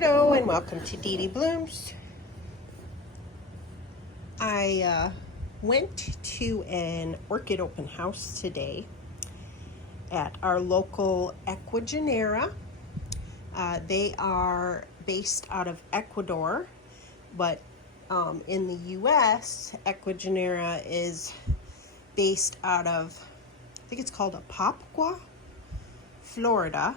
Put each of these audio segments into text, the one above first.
Hello and welcome to Dee Dee Blooms. I went to an orchid open house today at our local Ecuagenera. They are based out of Ecuador, but in the US, Ecuagenera is based out of, I think it's called Apopka, Florida.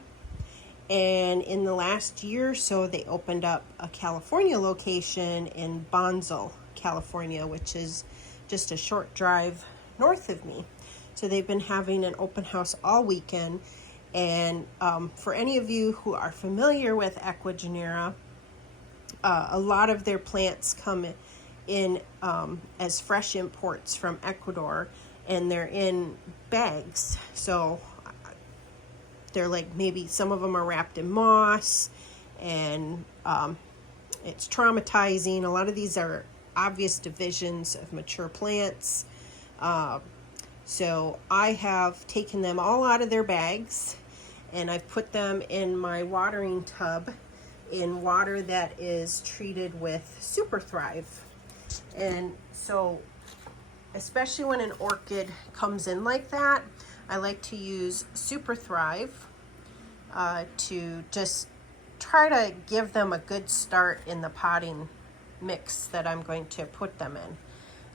And in the last year or so, they opened up a California location in Bonsall, California, which is just a short drive north of me. So they've been having an open house all weekend. And for any of you who are familiar with Ecuagenera, a lot of their plants come in as fresh imports from Ecuador, and they're in bags. So they're like, maybe some of them are wrapped in moss, and it's traumatizing. A lot of these are obvious divisions of mature plants. So I have taken them all out of their bags, and I've put them in my watering tub in water that is treated with Super Thrive. And so, especially when an orchid comes in like that, I like to use Super Thrive to just try to give them a good start in the potting mix that I'm going to put them in.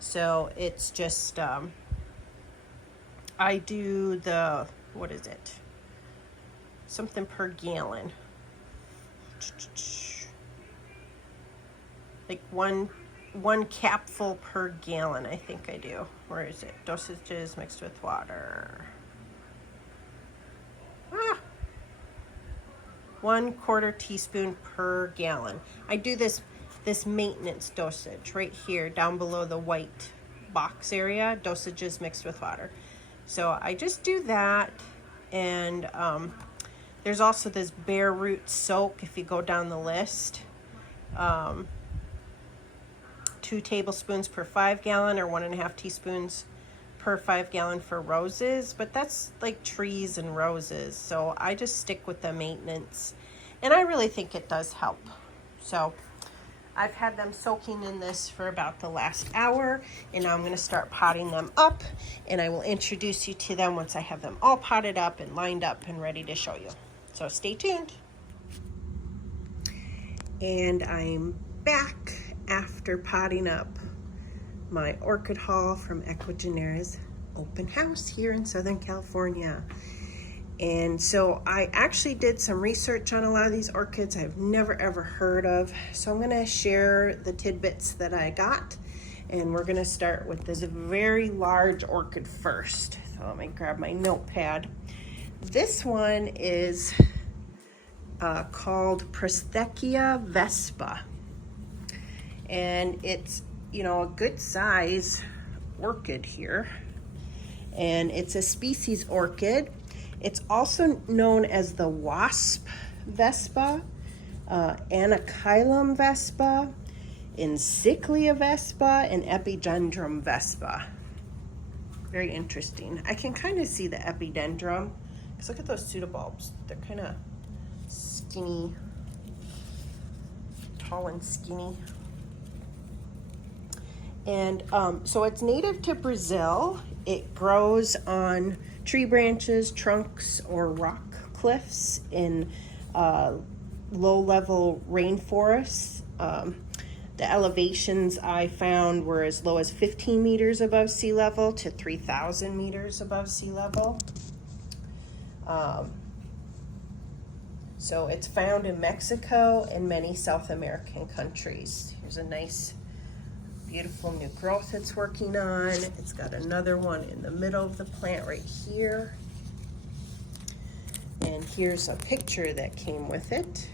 So it's just, I do the, what is it? Something per gallon. Like one capful per gallon, I think I do. Where is it? Dosages mixed with water. 1/4 teaspoon per gallon. I do this maintenance dosage right here down below the white box area, dosages mixed with water. So I just do that. And there's also this bare root soak if you go down the list. 2 tablespoons per 5 gallon, or 1.5 teaspoons per 5 gallon for roses, but that's like trees and roses. So I just stick with the maintenance, and I really think it does help. So I've had them soaking in this for about the last hour, and now I'm going to start potting them up, and I will introduce you to them once I have them all potted up and lined up and ready to show you. So stay tuned. And I'm back after potting up my orchid haul from Ecuagenera's open house here in Southern California. And so I actually did some research on a lot of these orchids I've never ever heard of. So I'm gonna share the tidbits that I got, and we're gonna start with this very large orchid first. So let me grab my notepad. This one is called Prosthecea Vespa. And it's, you know, a good size orchid here. And it's a species orchid. It's also known as the wasp vespa, Anachylum vespa, Encyclia vespa, and Epidendrum vespa. Very interesting. I can kind of see the epidendrum, because look at those pseudobulbs. They're kind of skinny, tall and skinny. And so it's native to Brazil. It grows on tree branches, trunks, or rock cliffs in low-level rainforests. The elevations I found were as low as 15 meters above sea level to 3,000 meters above sea level. So it's found in Mexico and many South American countries. Here's a nice, beautiful new growth it's working on. It's got another one in the middle of the plant right here. And here's a picture that came with it.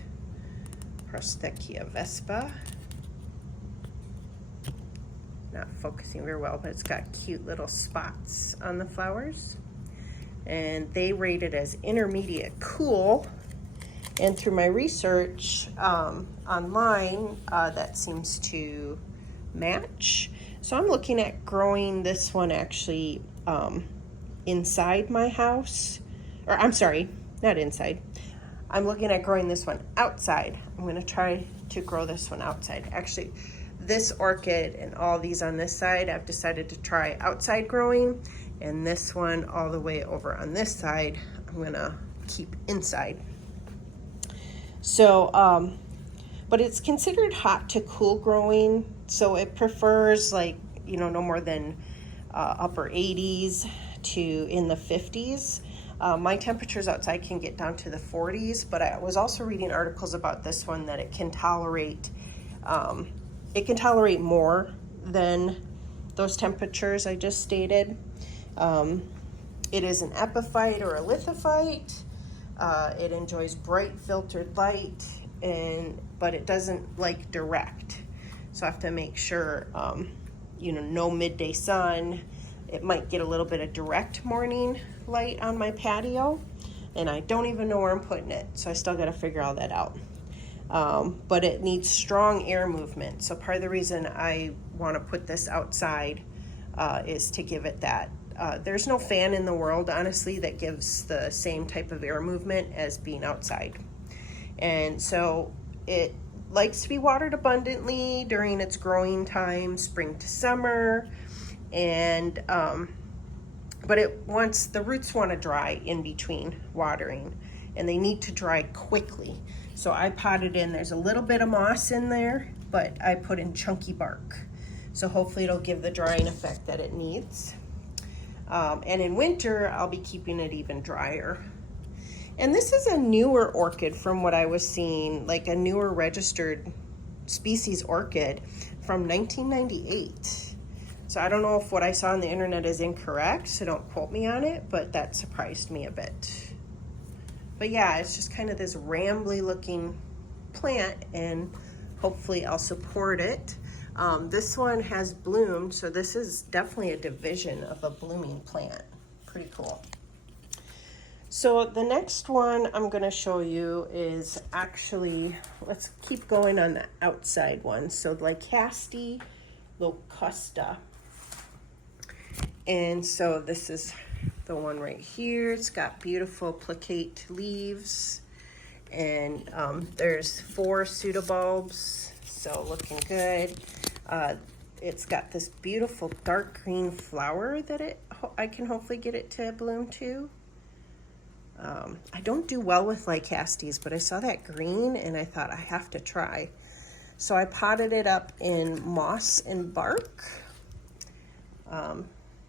Prosthecea Vespa. Not focusing very well, but it's got cute little spots on the flowers. And they rate it as intermediate cool. And through my research online, that seems to match. So I'm looking at growing this one actually inside my house, or I'm sorry, not inside. I'm looking at growing this one outside. I'm gonna try to grow this one outside. Actually, this orchid and all these on this side, I've decided to try outside growing, and this one all the way over on this side, I'm gonna keep inside. So, but it's considered hot to cool growing, so it prefers like, you know, no more than upper 80s to in the 50s. My temperatures outside can get down to the 40s, but I was also reading articles about this one that it can tolerate more than those temperatures I just stated. It is an epiphyte or a lithophyte. It enjoys bright filtered light, but it doesn't like direct. So I have to make sure, you know, no midday sun. It might get a little bit of direct morning light on my patio, and I don't even know where I'm putting it, so I still got to figure all that out. But it needs strong air movement, so part of the reason I want to put this outside is to give it that. There's no fan in the world, honestly, that gives the same type of air movement as being outside. And so it likes to be watered abundantly during its growing time, spring to summer, and but the roots want to dry in between watering, and they need to dry quickly. So I potted in, there's a little bit of moss in there, but I put in chunky bark. So hopefully it'll give the drying effect that it needs. And in winter, I'll be keeping it even drier. And this is a newer orchid from what I was seeing, like a newer registered species orchid from 1998. So I don't know if what I saw on the internet is incorrect, so don't quote me on it, but that surprised me a bit. But yeah, it's just kind of this rambly looking plant, and hopefully I'll support it. This one has bloomed, so this is definitely a division of a blooming plant. Pretty cool. So the next one I'm going to show you is actually, let's keep going on the outside one. So Lycaste locusta. And so this is the one right here. It's got beautiful placate leaves, and there's 4 pseudobulbs, so looking good. It's got this beautiful dark green flower that I can hopefully get it to bloom too. I don't do well with Lycastes, but I saw that green and I thought I have to try. So I potted it up in moss and bark.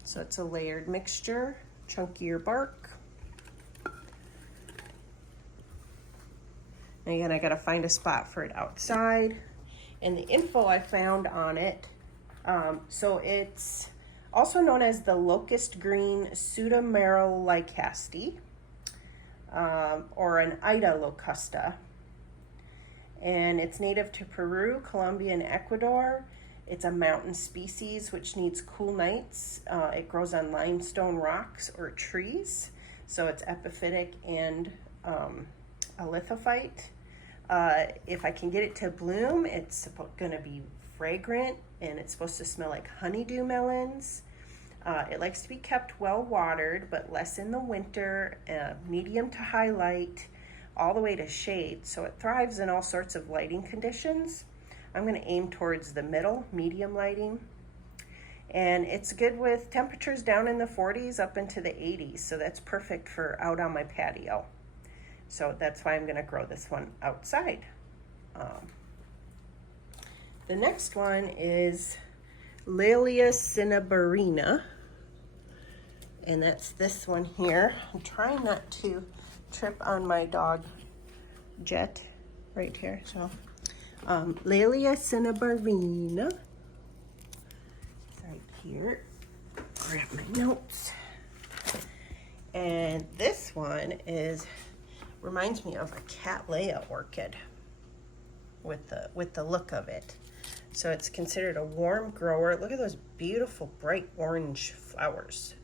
So it's a layered mixture, chunkier bark. And again, I gotta find a spot for it outside. And the info I found on it, so it's also known as the locust green pseudomeryl Lycaste, or an Ida locusta. And it's native to Peru, Colombia, and Ecuador. It's a mountain species which needs cool nights. It grows on limestone rocks or trees, so it's epiphytic and a lithophyte. If I can get it to bloom, it's going to be fragrant, and it's supposed to smell like honeydew melons. It likes to be kept well watered, but less in the winter, medium to high light, all the way to shade. So it thrives in all sorts of lighting conditions. I'm going to aim towards the middle, medium lighting. And it's good with temperatures down in the 40s up into the 80s. So that's perfect for out on my patio. So that's why I'm going to grow this one outside. The next one is Laelia cinnabarina. And that's this one here. I'm trying not to trip on my dog Jet right here. So Laelia cinnabarina. Right here. Grab my notes. And this one reminds me of a Cattleya orchid with the look of it. So it's considered a warm grower. Look at those beautiful bright orange flowers.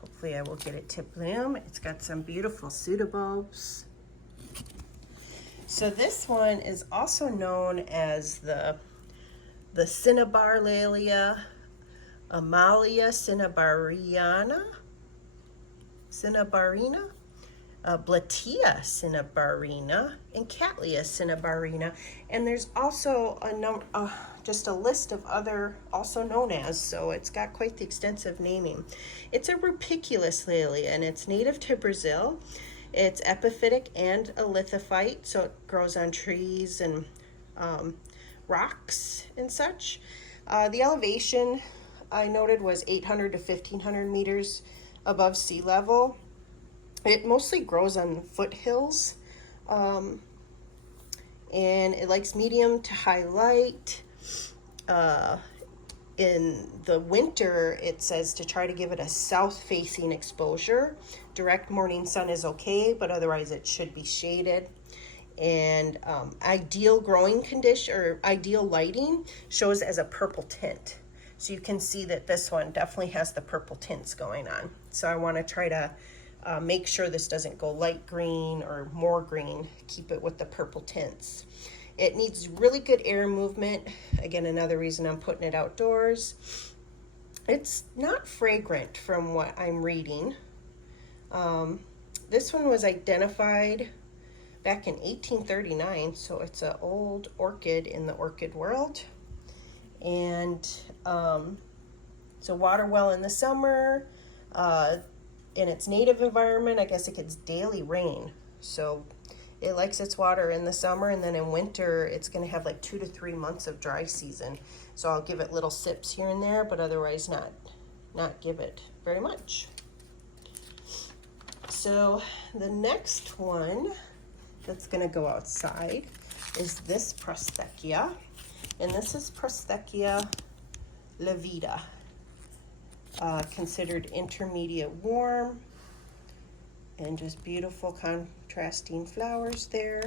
Hopefully I will get it to bloom. It's got some beautiful pseudobulbs. So this one is also known as the cinnabar Laelia, Amalia cinnabariana. cinnabarina, Blatia cinnabarina, and Cattleya cinnabarina. And there's also just a list of other also known as, so it's got quite the extensive naming. It's a rupiculus Laelia, and it's native to Brazil. It's epiphytic and a lithophyte, so it grows on trees and rocks and such. The elevation I noted was 800 to 1500 meters above sea level. It mostly grows on foothills, and it likes medium to high light. In the winter, it says to try to give it a south-facing exposure. Direct morning sun is okay, but otherwise it should be shaded. And ideal growing condition or ideal lighting shows as a purple tint. So you can see that this one definitely has the purple tints going on. So I want to try to make sure this doesn't go light green or more green. Keep it with the purple tints. It needs really good air movement. Again, another reason I'm putting it outdoors. It's not fragrant from what I'm reading. This one was identified back in 1839, so it's an old orchid in the orchid world. And so water well in the summer. In its native environment, I guess it gets daily rain. So it likes its water in the summer, and then in winter, it's going to have like 2 to 3 months of dry season. So I'll give it little sips here and there, but otherwise not give it very much. So the next one that's going to go outside is this Prosthecea, and this is Prosthecea livida, considered intermediate warm, and just beautiful contrasting flowers there.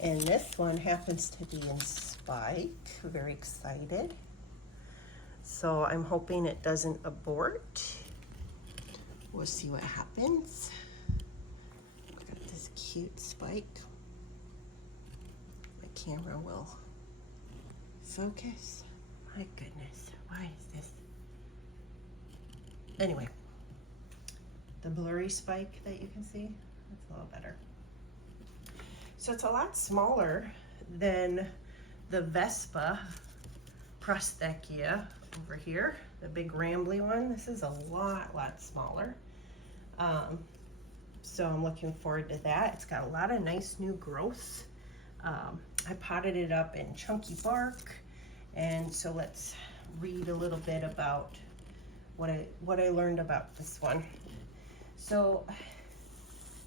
And this one happens to be in spike. Very excited. So I'm hoping it doesn't abort. We'll see what happens. Got this cute spike. My camera will focus. My goodness, why is this? Anyway, the blurry spike that you can see, that's a little better. So it's a lot smaller than the Vespa Prosthecea over here, the big rambly one. This is a lot smaller. So I'm looking forward to that. It's got a lot of nice new growth. I potted it up in chunky bark, and so let's read a little bit about what I learned about this one. So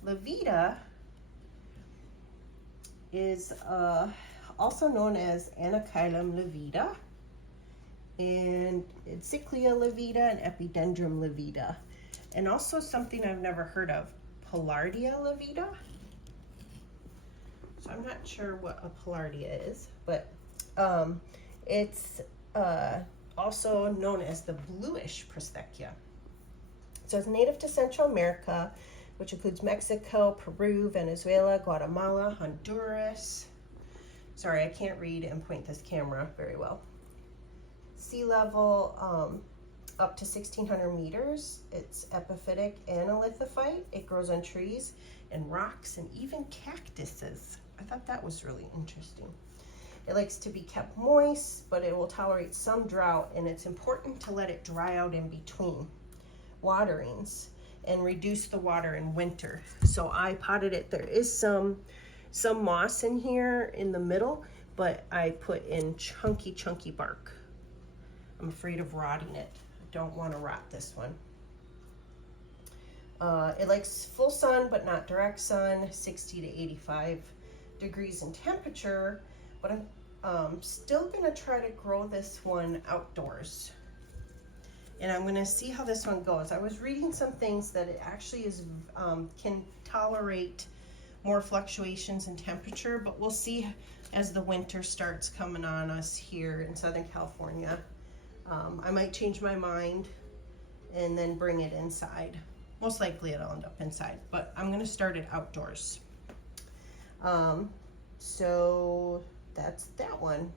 livida is also known as Anachylum livida, and it's Cyclia livida and Epidendrum livida, and also something I've never heard of, Pollardia livida. So I'm not sure what a Pollardia is, but it's also known as the bluish Prosthecea. So it's native to Central America, which includes Mexico, Peru, Venezuela, Guatemala, Honduras. Sorry, I can't read and point this camera very well. Sea level up to 1,600 meters. It's epiphytic and a lithophyte. It grows on trees and rocks and even cactuses. I thought that was really interesting. It likes to be kept moist, but it will tolerate some drought, and it's important to let it dry out in between waterings and reduce the water in winter. So I potted it. There is some moss in here in the middle, but I put in chunky bark. I'm afraid of rotting it. I don't want to rot this one. It likes full sun, but not direct sun, 60 to 85 degrees in temperature, but I'm still gonna try to grow this one outdoors. And I'm gonna see how this one goes. I was reading some things that it actually is can tolerate more fluctuations in temperature, but we'll see as the winter starts coming on us here in Southern California. I might change my mind and then bring it inside. Most likely it'll end up inside, but I'm gonna start it outdoors. So that's that one.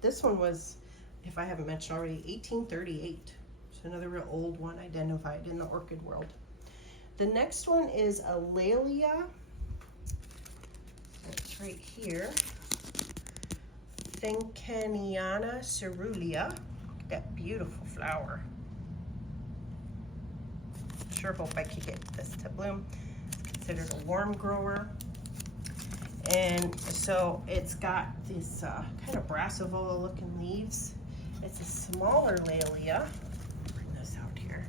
This one was, if I haven't mentioned already, 1838. So So another real old one identified in the orchid world. The next one is a Laelia. It's right here. Finckeniana coerulea. Look at that beautiful flower. Sure hope I can get this to bloom. It's considered a warm grower. And so it's got these kind of brassavola looking leaves. It's a smaller Laelia. Bring this out here.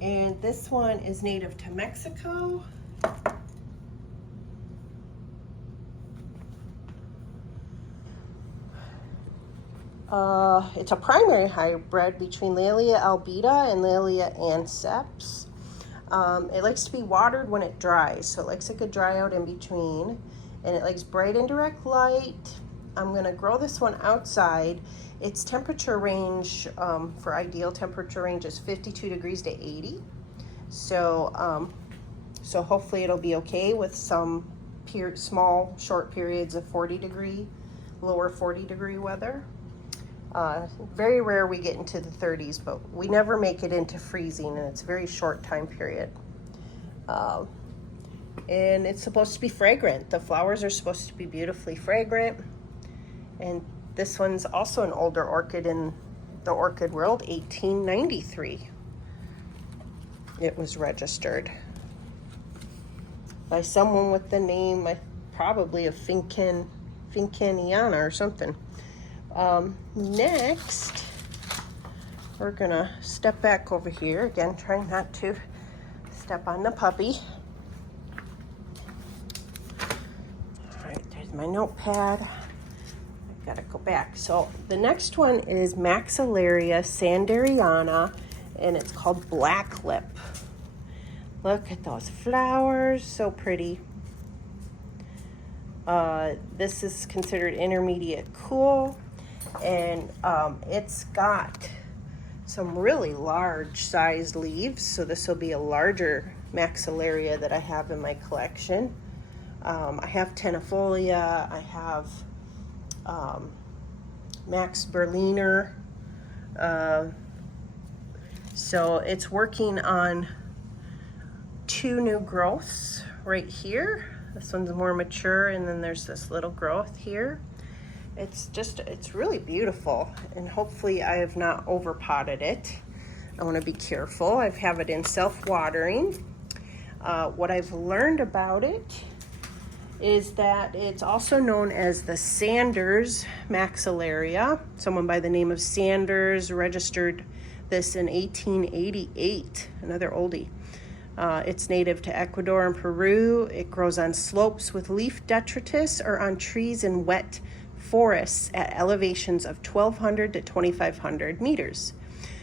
And this one is native to Mexico. It's a primary hybrid between Laelia albida and Laelia anceps. It likes to be watered when it dries, so it likes it to dry out in between. And it likes bright and direct light. I'm gonna grow this one outside. Its temperature range, for ideal temperature range, is 52 degrees to 80. So, so hopefully it'll be okay with some small, short periods of 40-degree, lower 40-degree weather. Very rare we get into the 30s, but we never make it into freezing, and it's a very short time period. And it's supposed to be fragrant. The flowers are supposed to be beautifully fragrant. And this one's also an older orchid in the orchid world, 1893. It was registered by someone with the name, probably of Finckeniana or something. Next, we're gonna step back over here. Again, trying not to step on the puppy. All right, there's my notepad. I've gotta go back. So the next one is Maxillaria Sandersiana, and it's called Black Lip. Look at those flowers, so pretty. This is considered intermediate cool. And it's got some really large sized leaves, so this will be a larger Maxillaria that I have in my collection. I have Tenefolia, I have Max Berliner, so it's working on 2 new growths right here. This one's more mature, and then there's this little growth here. It's really beautiful, and hopefully I have not overpotted it. I want to be careful. I have it in self-watering. What I've learned about it is that it's also known as the Sanders Maxillaria. Someone by the name of Sanders registered this in 1888, another oldie. It's native to Ecuador and Peru. It grows on slopes with leaf detritus or on trees in wet forests at elevations of 1,200 to 2,500 meters.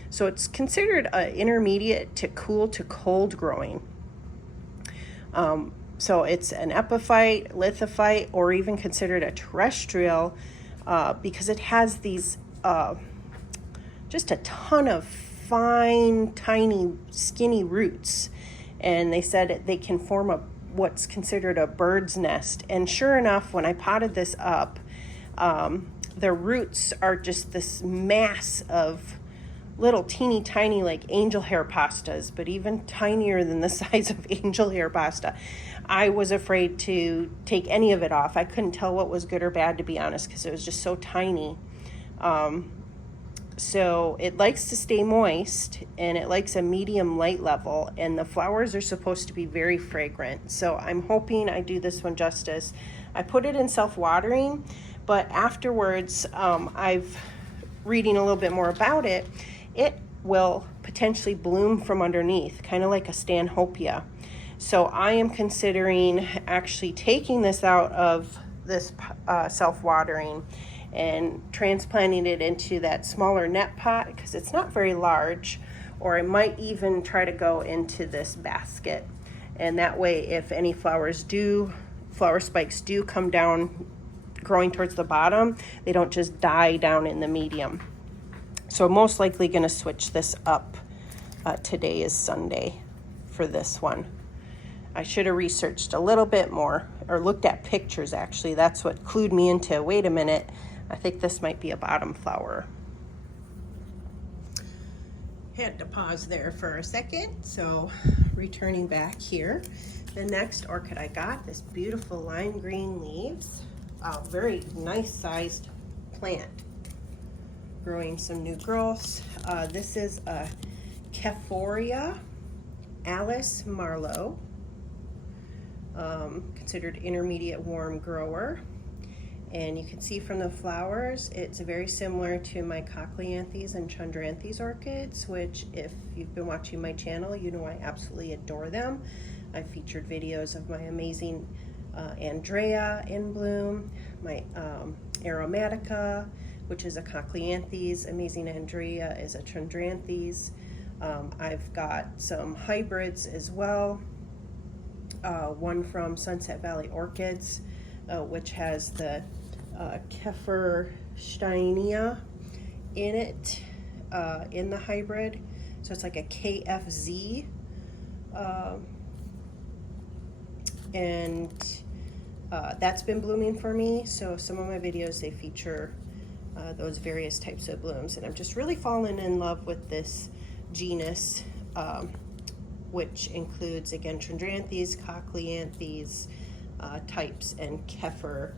So it's considered intermediate to cool to cold growing. So it's an epiphyte, lithophyte, or even considered a terrestrial because it has these just a ton of fine, tiny, skinny roots. And they said they can form what's considered a bird's nest. And sure enough, when I potted this up, the roots are just this mass of little teeny tiny like angel hair pastas, but even tinier than the size of angel hair pasta. I was afraid to take any of it off. I couldn't tell what was good or bad, to be honest, because it was just so tiny. So it likes to stay moist, and it likes a medium light level, and the flowers are supposed to be very fragrant. So I'm hoping I do this one justice. I put it in self-watering, but afterwards, I've reading a little bit more about it. It will potentially bloom from underneath, kind of like a stanhopea. So I am considering actually taking this out of this self-watering and transplanting it into that smaller net pot because it's not very large, or I might even try to go into this basket. And that way, if any flower spikes do come down growing towards the bottom, they don't just die down in the medium. So I'm most likely going to switch this up. Today is Sunday for this one. I should have researched a little bit more, or looked at pictures actually. That's what clued me into, wait a minute, I think this might be a bottom flower. Had to pause there for a second, so returning back here. The next orchid I got, this beautiful lime green leaves, very nice sized plant, growing some new growths. This is a Keforia Alice Marlow, considered intermediate warm grower. And you can see from the flowers, it's very similar to my cochleanthes and chondrorhyncha orchids, which if you've been watching my channel, you know I absolutely adore them. I've featured videos of my amazing Andrea in bloom, my aromatica, which is a cochleanthes, amazing Andrea is a chondrorhyncha. I've got some hybrids as well, one from Sunset Valley Orchids, which has the Keforia in it, in the hybrid. So it's like a KFZ. And that's been blooming for me. So some of my videos, they feature those various types of blooms. And I'm just really fallen in love with this genus, which includes, again, chondrorhynchas, cochleanthes, types, and Keforia.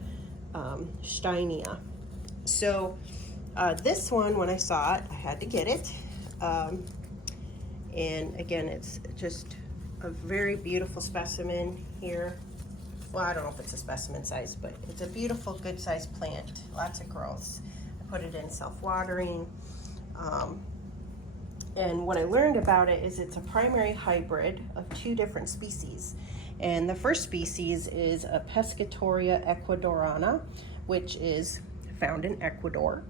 So this one, when I saw it, I had to get it. And again, it's just a very beautiful specimen here. Well, I don't know if it's a specimen size, but it's a beautiful, good sized plant, lots of growths. I put it in self-watering. And what I learned about it is it's a primary hybrid of 2 different species. And the first species is a Prosthecea ecuagenera, which is found in Ecuador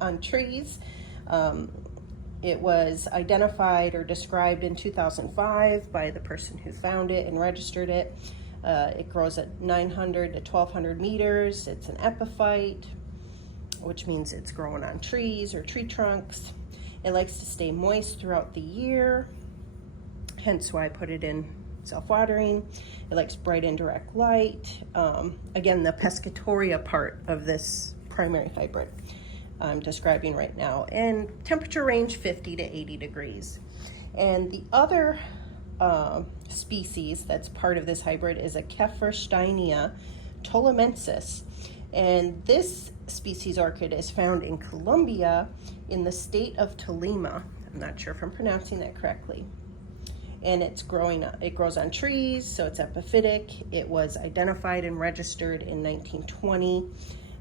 on trees. It was identified or described in 2005 by the person who found it and registered it. It grows at 900 to 1200 meters. It's an epiphyte, which means it's growing on trees or tree trunks. It likes to stay moist throughout the year, hence why I put it in self-watering. It likes bright and direct light. Again, the Prosthecea part of this primary hybrid I'm describing right now, and temperature range 50 to 80 degrees. And the other species that's part of this hybrid is a Keforia tolomensis. And this species orchid is found in Colombia in the state of Tolima. I'm not sure if I'm pronouncing that correctly. And it grows on trees, so it's epiphytic. It was identified and registered in 1920.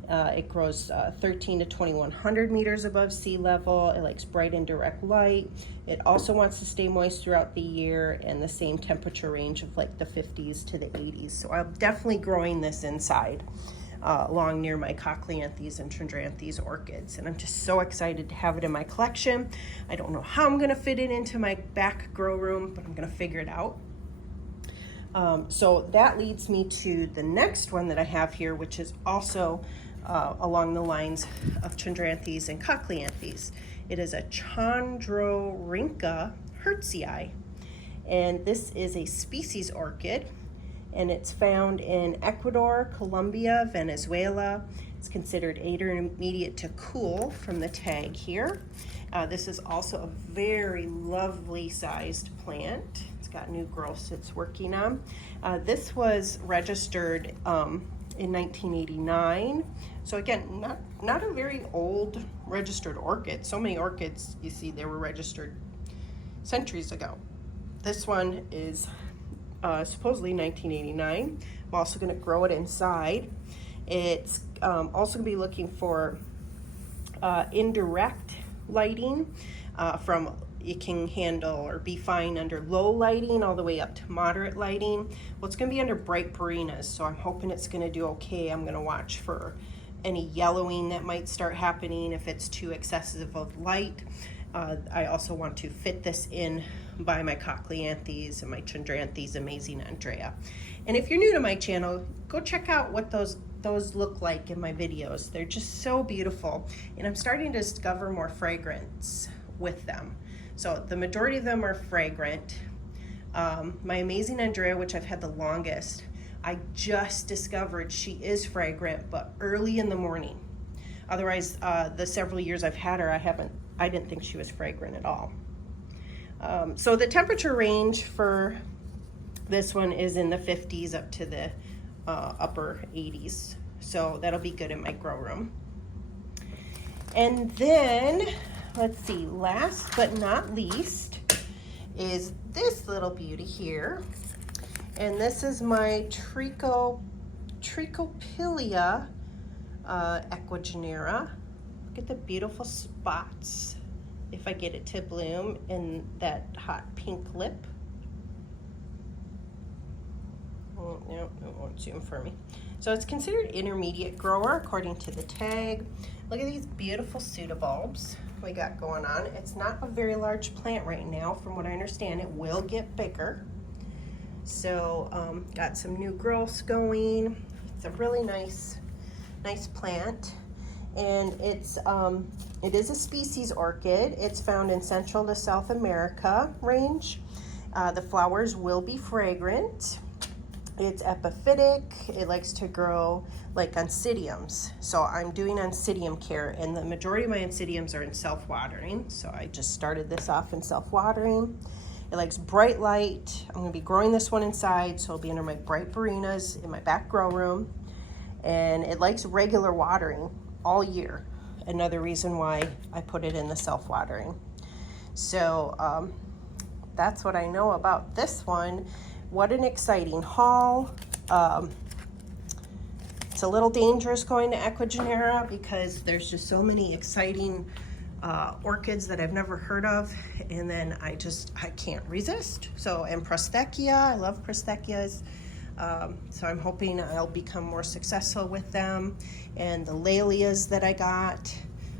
It grows 13 to 2100 meters above sea level. It likes bright and direct light. It also wants to stay moist throughout the year, and the same temperature range of like the 50s to the 80s. So I'm definitely growing this inside, along near my cochleanthes and chondrorhyncha orchids. And I'm just so excited to have it in my collection. I don't know how I'm gonna fit it into my back grow room, but I'm gonna figure it out. So that leads me to the next one that I have here, which is also along the lines of chondrorhynchas and cochleanthes. It is a Chondrorhyncha hirtzii, and this is a species orchid, and it's found in Ecuador, Colombia, Venezuela. It's considered intermediate to cool from the tag here. This is also a very lovely sized plant. It's got new growths it's working on. This was registered in 1989. So again, not a very old registered orchid. So many orchids, you see, they were registered centuries ago. This one is supposedly 1989. I'm also going to grow it inside. It's also going to be looking for indirect lighting from it can handle or be fine under low lighting all the way up to moderate lighting. Well, it's going to be under bright Barinas, so I'm hoping it's going to do okay. I'm going to watch for any yellowing that might start happening if it's too excessive of light. I also want to fit this in by my cochleanthes and my chondrorhynchas, amazing Andrea. And if you're new to my channel, go check out what those look like in my videos. They're just so beautiful, and I'm starting to discover more fragrance with them. So the majority of them are fragrant. My Amazing Andrea, which I've had the longest, I just discovered she is fragrant, but early in the morning. Otherwise, the several years I've had her, I didn't think she was fragrant at all. So the temperature range for this one is in the 50s up to the upper 80s. So that'll be good in my grow room. And then, let's see, last but not least is this little beauty here. And this is my Trichopilia Ecuagenera. Look at the beautiful spots if I get it to bloom in that hot pink lip. Oh, no, it won't zoom for me. So it's considered intermediate grower according to the tag. Look at these beautiful pseudobulbs we got going on. It's not a very large plant right now. From what I understand, it will get bigger. So got some new growths going. It's a really nice plant. And it is a species orchid. It's found in Central to South America range. The flowers will be fragrant. It's epiphytic. It likes to grow like oncidiums. So I'm doing oncidium care, and the majority of my oncidiums are in self-watering. So I just started this off in self-watering. It likes bright light. I'm gonna be growing this one inside, so it'll be under my bright Barinas in my back grow room. And it likes regular watering all year. Another reason why I put it in the self-watering. So that's what I know about this one. What an exciting haul. It's a little dangerous going to Ecuagenera because there's just so many exciting orchids that I've never heard of, and then I can't resist. So, and Prosthecea, I love Prostheceas. So I'm hoping I'll become more successful with them. And the Laelias that I got,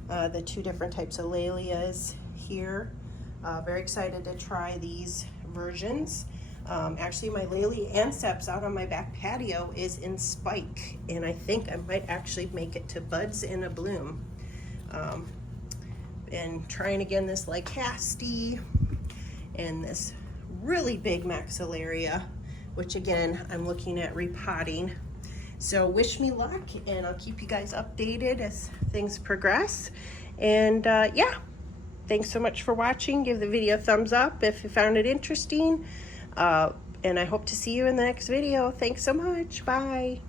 the 2 different types of Laelias here. Very excited to try these versions. Actually, my Laelia anceps out on my back patio is in spike, and I think I might actually make it to buds in a bloom. And trying again this Lycaste and this really big Maxillaria, which again, I'm looking at repotting. So wish me luck, and I'll keep you guys updated as things progress. And yeah, thanks so much for watching. Give the video a thumbs up if you found it interesting. And I hope to see you in the next video. Thanks so much. Bye.